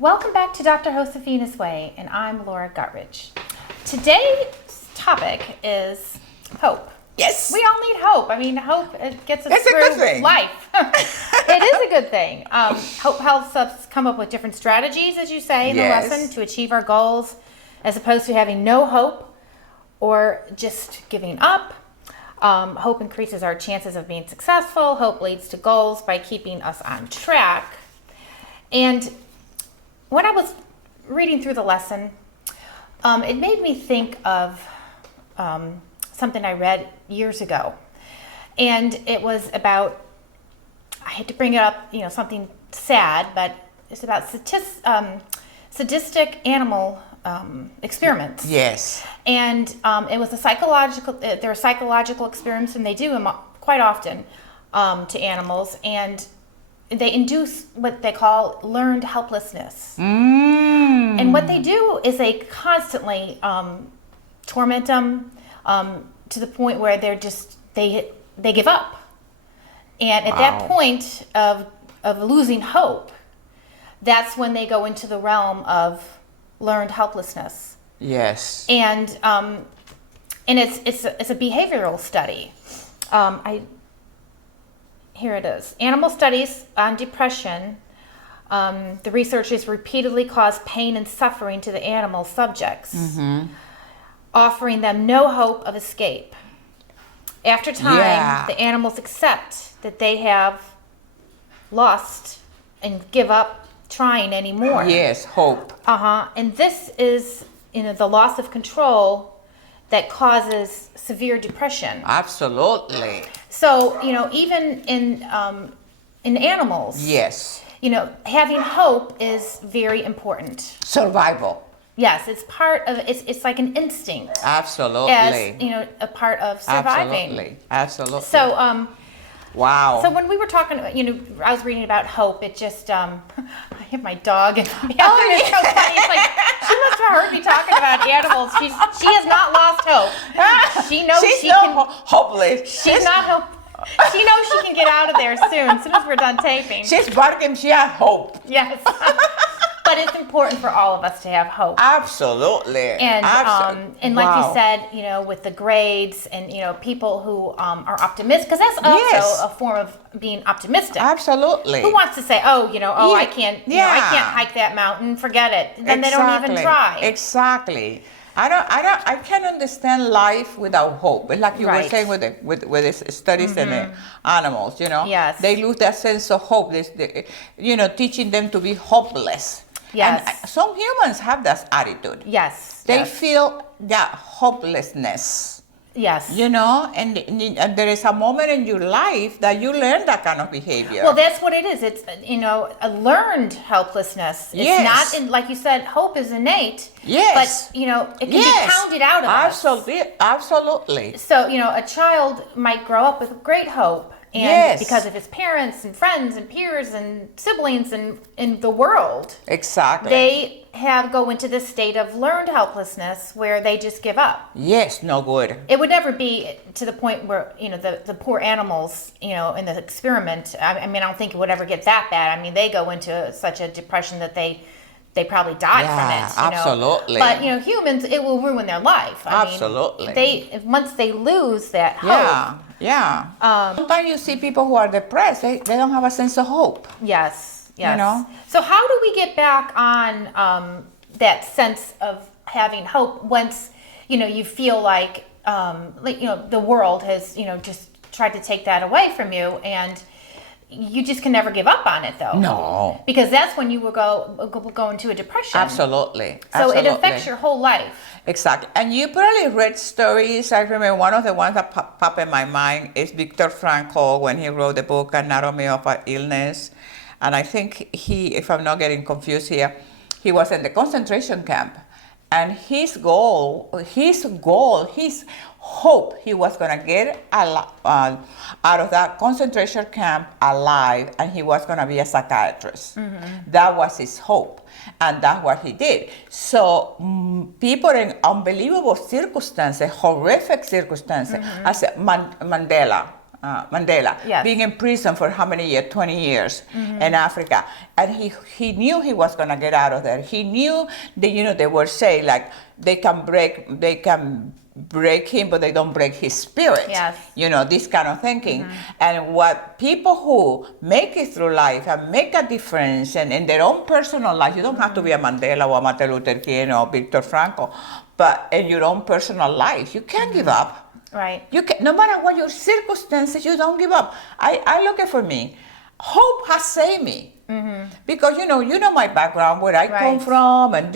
Welcome back to Dr. Josefina's Way, and I'm Laura Guttridge. Today's topic is hope. Yes. We all need hope. I mean, hope gets us It's a good thing. through life. It is a good thing. Hope helps us come up with different strategies, as you say in the lesson, to achieve our goals, as opposed to having no hope or just giving up. Hope increases our chances of being successful. Hope leads to goals by keeping us on track. And when I was reading through the lesson, it made me think of something I read years ago. And it was about, I had to bring it up, something sad, but it's about sadistic animal experiments. Yes. And it was there are psychological experiments, and they do them quite often to animals, and they induce what they call learned helplessness. And what they do is they constantly torment them to the point where they give up. And at that point of losing hope, that's when they go into the realm of learned helplessness. Yes. And it's a behavioral study. Here it is. Animal studies on depression. The researchers repeatedly caused pain and suffering to the animal subjects, offering them no hope of escape. After time, the animals accept that they have lost and give up trying anymore. Yes, hope. And this is, the loss of control that causes severe depression. Absolutely. So, even in animals, Yes. having hope is very important. Survival. Yes, it's part of it's like an instinct. Absolutely. As a part of surviving. Absolutely. So, wow. So when we were talking, I was reading about hope. It just, I hit my dog, and it's so funny. It's like she must have heard me talking about animals. She has not lost hope. She knows she's hopeless. She's not hope. She knows she can get out of there soon as we're done taping. She's barking. She has hope. Yes. But it's important for all of us to have hope. Absolutely. And and like you said, with the grades and people who are optimistic, because that's also a form of being optimistic. Absolutely. Who wants to say, I can't, I can't hike that mountain, forget it. Then they don't even try. Exactly. I can't understand life without hope. It's like you were saying with the studies in the animals, Yes. They lose that sense of hope. Teaching them to be hopeless. Yes. And some humans have that attitude. Yes. They feel that hopelessness. Yes. And there is a moment in your life that you learn that kind of behavior. Well, that's what it is. It's, a learned helplessness. It's not, like you said, hope is innate. Yes. But, it can be pounded out of us. Absolutely. So, a child might grow up with great hope. And because of his parents and friends and peers and siblings and in the world. Exactly. They go into this state of learned helplessness where they just give up. Yes, no good. It would never be to the point where, the poor animals, in the experiment, I don't think it would ever get that bad. They go into such a depression that they probably die from it. Absolutely. But, humans, it will ruin their life. Absolutely. Once they lose that hope. Yeah. Sometimes you see people who are depressed, they don't have a sense of hope. Yes. So how do we get back on that sense of having hope once, you feel like the world has, just tried to take that away from you, and you just can never give up on it, though. No. Because that's when you will go into a depression. Absolutely. So it affects your whole life. Exactly. And you probably read stories. I remember one of the ones that pop in my mind is Viktor Frankl, when he wrote the book Anatomy of an Illness. And I think if I'm not getting confused here, he was in the concentration camp. And his hope, he was going to get out of that concentration camp alive, and he was going to be a psychiatrist. That was his hope, and that's what he did. So people in unbelievable circumstances, horrific circumstances, as Mandela, Mandela, Yes. being in prison for how many years? 20 years in Africa. And he knew he was going to get out of there. He knew that, they were saying, like, they can break him, but they don't break his spirit. Yes. This kind of thinking. And what people who make it through life and make a difference and in their own personal life, you don't have to be a Mandela or a Martin Luther King or Viktor Frankl, but in your own personal life, you can't give up. Right. You can, no matter what your circumstances, you don't give up. I look at for me, hope has saved me. Because you know my background, where I come from, and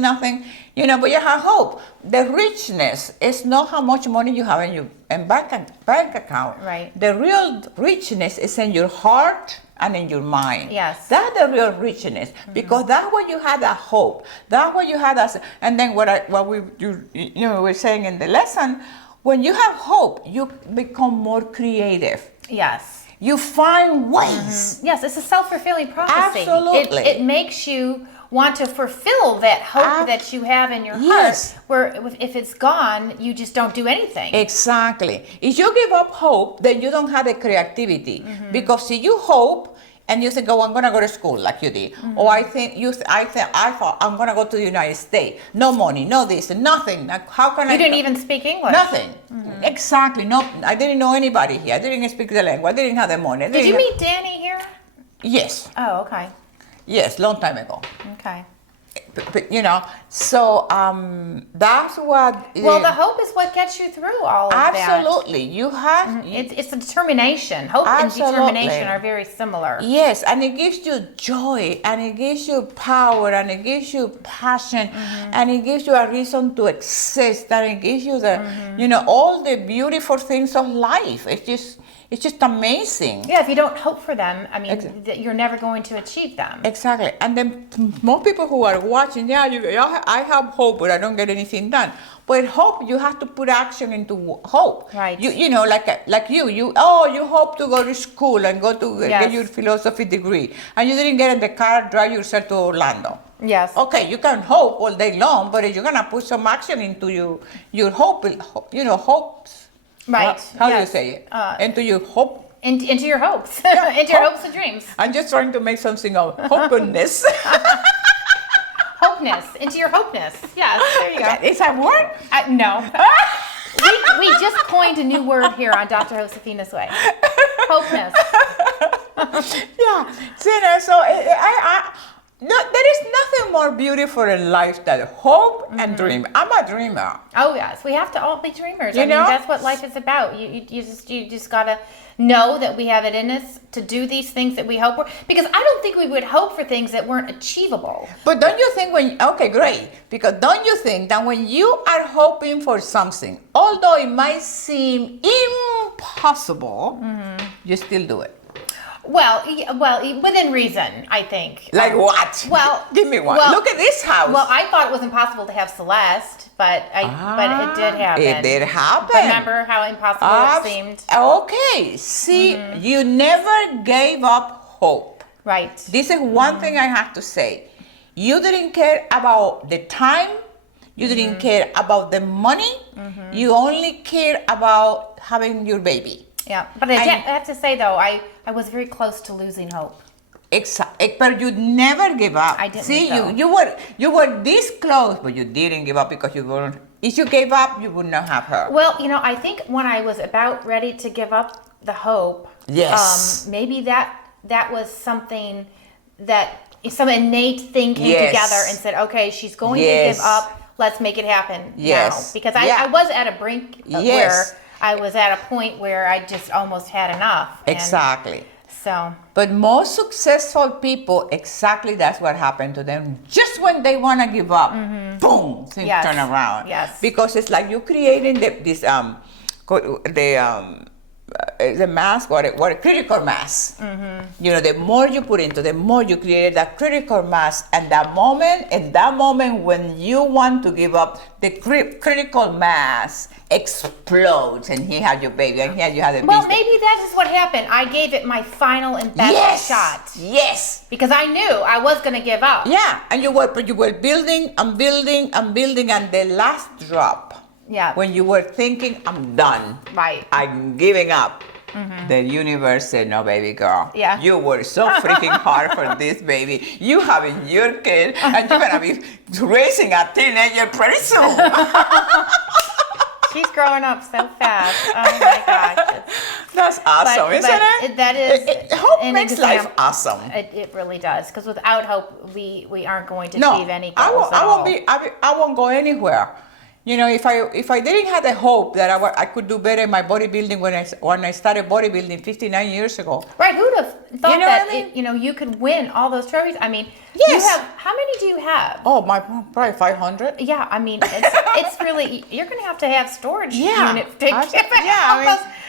nothing. But you have hope. The richness is not how much money you have in your bank account. Right. The real richness is in your heart and in your mind. Yes. That's the real richness, because that's what you had that hope. That's what you had as, and then what we were saying in the lesson, when you have hope, you become more creative. Yes. You find ways. Yes, it's a self-fulfilling prophecy. Absolutely. It makes you want to fulfill that hope that you have in your Yes. heart, where if it's gone, you just don't do anything. Exactly. If you give up hope, then you don't have the creativity. Because if you hope and you think, I'm going to go to school like you did, or I thought I'm going to go to the United States. No money, no this, nothing. Like, how can You didn't even speak English. Nothing. Exactly. No, I didn't know anybody here. I didn't speak the language. I didn't have the money. Did you meet Danny here? Yes. Oh, okay. Yes, long time ago. Okay. But, so that's what. Well, the hope is what gets you through all of that. Absolutely, you have. It's a determination. Hope Absolutely. and determination are very similar. Yes, and it gives you joy, and it gives you power, and it gives you passion, and it gives you a reason to exist, and it gives you the, all the beautiful things of life. It's just amazing. Yeah, if you don't hope for them, I mean, you're never going to achieve them. Exactly. And then most people who are watching, I have hope, but I don't get anything done. But hope, you have to put action into hope. Right. Like you hope to go to school and go to get your philosophy degree, and you didn't get in the car, drive yourself to Orlando. Yes. Okay, you can hope all day long, but if you're gonna put some action into your hope, hopes. Right. How do you say it? Into your hope. Into your hopes. Into your hopes and dreams. I'm just trying to make something of hopefulness. Hopeness. Into your hopeness. Yes, there you go. Is that word? No. we just coined a new word here on Dr. Josefina's Way. Hopeness. Yeah. So there is nothing more beautiful in life than hope and dream. I'm a dreamer. Oh yes, we have to all be dreamers. You know? That's what life is about. You just gotta know that we have it in us to do these things that we hope for. Because I don't think we would hope for things that weren't achievable. But don't you think great. Because don't you think that when you are hoping for something, although it might seem impossible, you still do it? Well, within reason, I think. Like what? Well, give me one. Well, look at this house. Well, I thought it was impossible to have Celeste, but it did happen. It did happen. Remember how impossible it seemed? Okay. See, you never gave up hope. Right. This is one thing I have to say. You didn't care about the time. You didn't care about the money. You only cared about having your baby. Yeah, but I have to say though, I was very close to losing hope. Exactly, but you never give up. I didn't. See, you were this close, but you didn't give up because you weren't. If you gave up, you would not have her. Well, I think when I was about ready to give up the hope, yes, maybe that was something that some innate thing came together and said, okay, she's going to give up. Let's make it happen now, because I was at a brink where I was at a point where I just almost had enough. Exactly. So. But most successful people, exactly that's what happened to them. Just when they want to give up, boom, things turn around. Yes. Because it's like you're creating the mass, what critical mass. The more you put into, the more you create that critical mass, and in that moment when you want to give up, the critical mass explodes, and he had your baby, and here you have the business. Well, maybe that is what happened. I gave it my final and best shot. Yes. Because I knew I was going to give up. Yeah, and you were building and building and building, and the last drop Yeah. When you were thinking, I'm done. Right. I'm giving up. The universe said, no, baby girl. Yeah. You worked so freaking hard for this baby. You having your kid, and you're going to be raising a teenager pretty soon. She's growing up so fast. Oh my gosh. That's awesome, isn't it? That is hope an makes life awesome. It really does. Because without hope, we aren't going to No, achieve any goals I won't go anywhere. You know, if I didn't have the hope that I could do better in my bodybuilding when I started bodybuilding 59 years ago. Right? Who'd have thought You know that what I mean? you could win all those trophies? I mean, Yes. you have, how many do you have? Oh, probably 500. Yeah, I mean, it's really, you're going to have storage units to give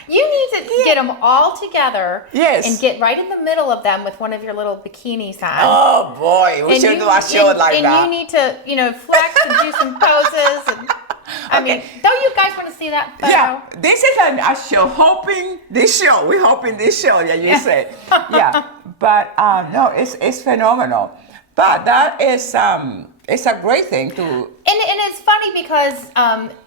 You need to get them all together and get right in the middle of them with one of your little bikinis on. Oh boy, we should do a show like that. And you need to, flex and do some poses. And I mean, don't you guys want to see that photo? Yeah, this is a show. We're hoping this show, you said. Yeah, but no, it's phenomenal. But that is, it's a great thing to. And it's funny because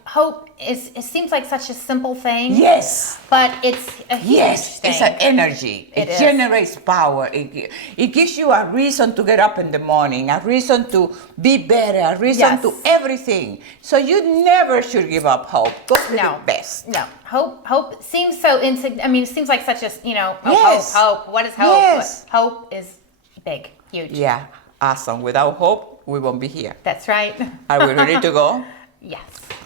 hope it seems like such a simple thing. Yes. But it's a huge thing. It's an energy. It generates power. It gives you a reason to get up in the morning, a reason to be better, a reason to everything. So you never should give up hope. Go for the best. No. Hope seems so I mean, it seems like such a, hope. What is hope? Yes. Hope is big, huge. Yeah, awesome. Without hope, we won't be here. That's right. Are we ready to go? Yes.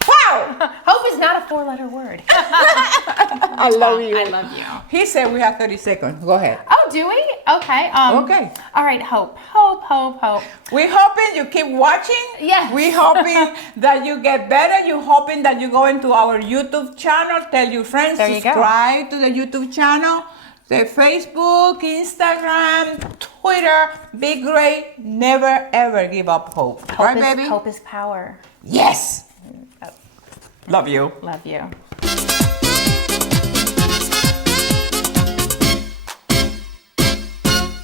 Wow! Hope is not a 4-letter word. I love you. I love you. He said we have 30 seconds. Go ahead. Oh, do we? Okay. Okay. All right. Hope. We're hoping you keep watching. Yes. We're hoping that you get better. You're hoping that you go into our YouTube channel. Tell your friends. Subscribe to the YouTube channel. The Facebook, Instagram, Twitter. Be great. Never ever give up hope. Right, baby? Hope is power. Yes. Love you. Love you.